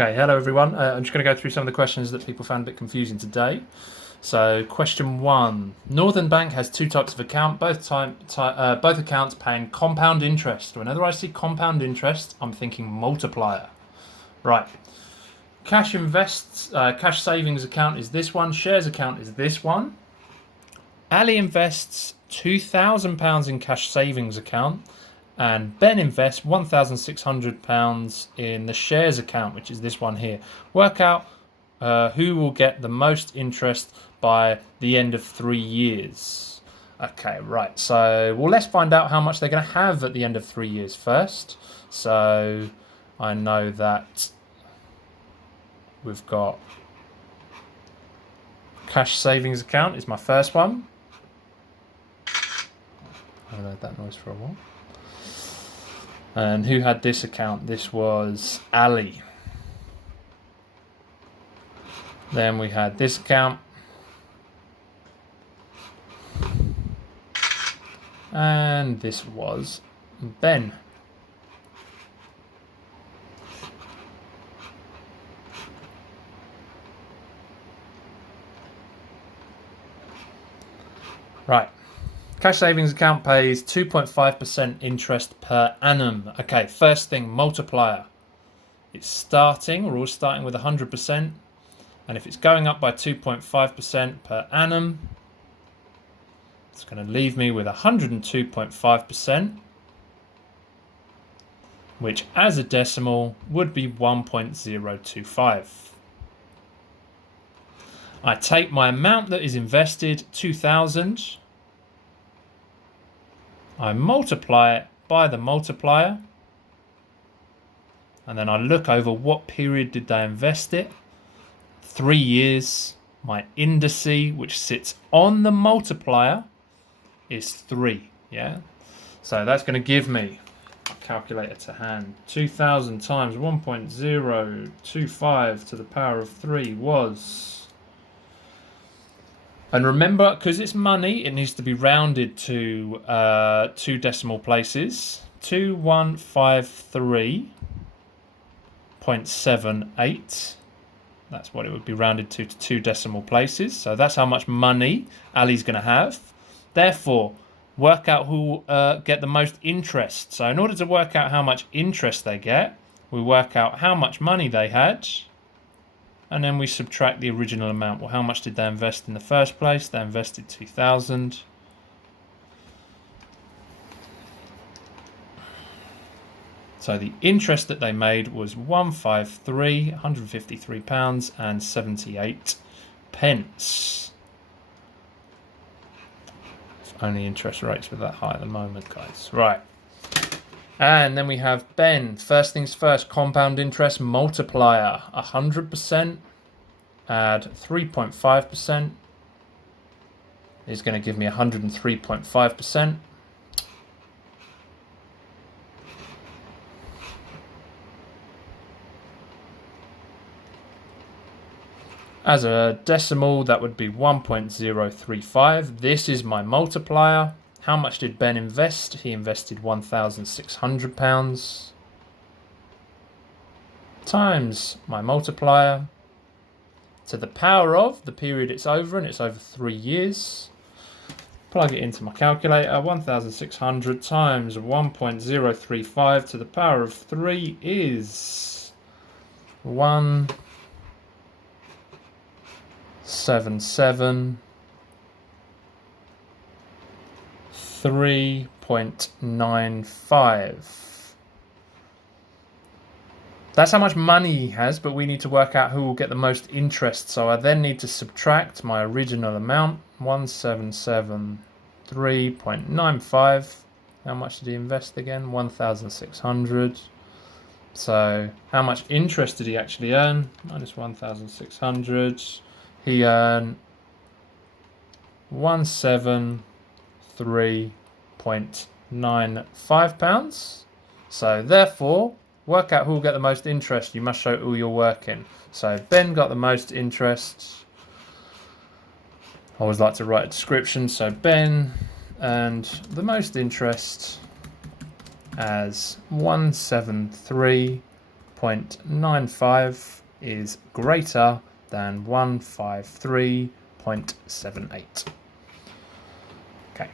Okay, hello everyone. I'm just going to go through some of the questions that people found a bit confusing today. So, question 1. Northern Bank has two types of account, both accounts paying compound interest. Whenever I see compound interest, I'm thinking multiplier. Right. Cash savings account is this one. Shares account is this one. Ali invests £2,000 in cash savings account, and Ben invests £1,600 in the shares account, which is this one here. Work out who will get the most interest by the end of 3 years. Okay, right. So, well, let's find out how much they're going to have at the end of 3 years first. So, I know that we've got cash savings account is my first one. I haven't heard that noise for a while. And who had this account? This was Ali. Then we had this account. And this was Ben. Right. Cash savings account pays 2.5% interest per annum. Okay, first thing, multiplier. It's starting, we're all starting with 100%. And if it's going up by 2.5% per annum, it's going to leave me with 102.5%, which as a decimal would be 1.025. I take my amount that is invested, 2,000. I multiply it by the multiplier, and then I look over what period did they invest it. 3 years. My indice, which sits on the multiplier, is 3. Yeah, so that's going to give me, calculator to hand, 2,000 times 1.025 to the power of 3 was. And remember, because it's money, it needs to be rounded to 2 decimal places. 2153.78. That's what it would be rounded to 2 decimal places. So that's how much money Ali's going to have. Therefore, work out who get the most interest. So in order to work out how much interest they get, we work out how much money they had, and then we subtract the original amount. Well, how much did they invest in the first place? They invested 2,000. So the interest that they made was £153.78. If only interest rates were that high at the moment, guys. Right. And then we have Ben. First things first, compound interest multiplier. 100% add 3.5% is going to give me 103.5%. As a decimal, that would be 1.035. This is my multiplier. How much did Ben invest? He invested £1,600 times my multiplier to the power of the period it's over, and it's over 3 years. Plug it into my calculator. 1,600 times 1.035 to the power of 3 is 177. 3.95. That's how much money he has, but we need to work out who will get the most interest. So I then need to subtract my original amount, 1,773.95. How much did he invest again? 1,600. So how much interest did he actually earn? Minus 1,600. He earned 173.95 pounds. So therefore, work out who will get the most interest. You must show who you're working. So Ben got the most interest. I always like to write a description. So Ben earned the most interest as 173 153.95 is greater than 153.78. Okay,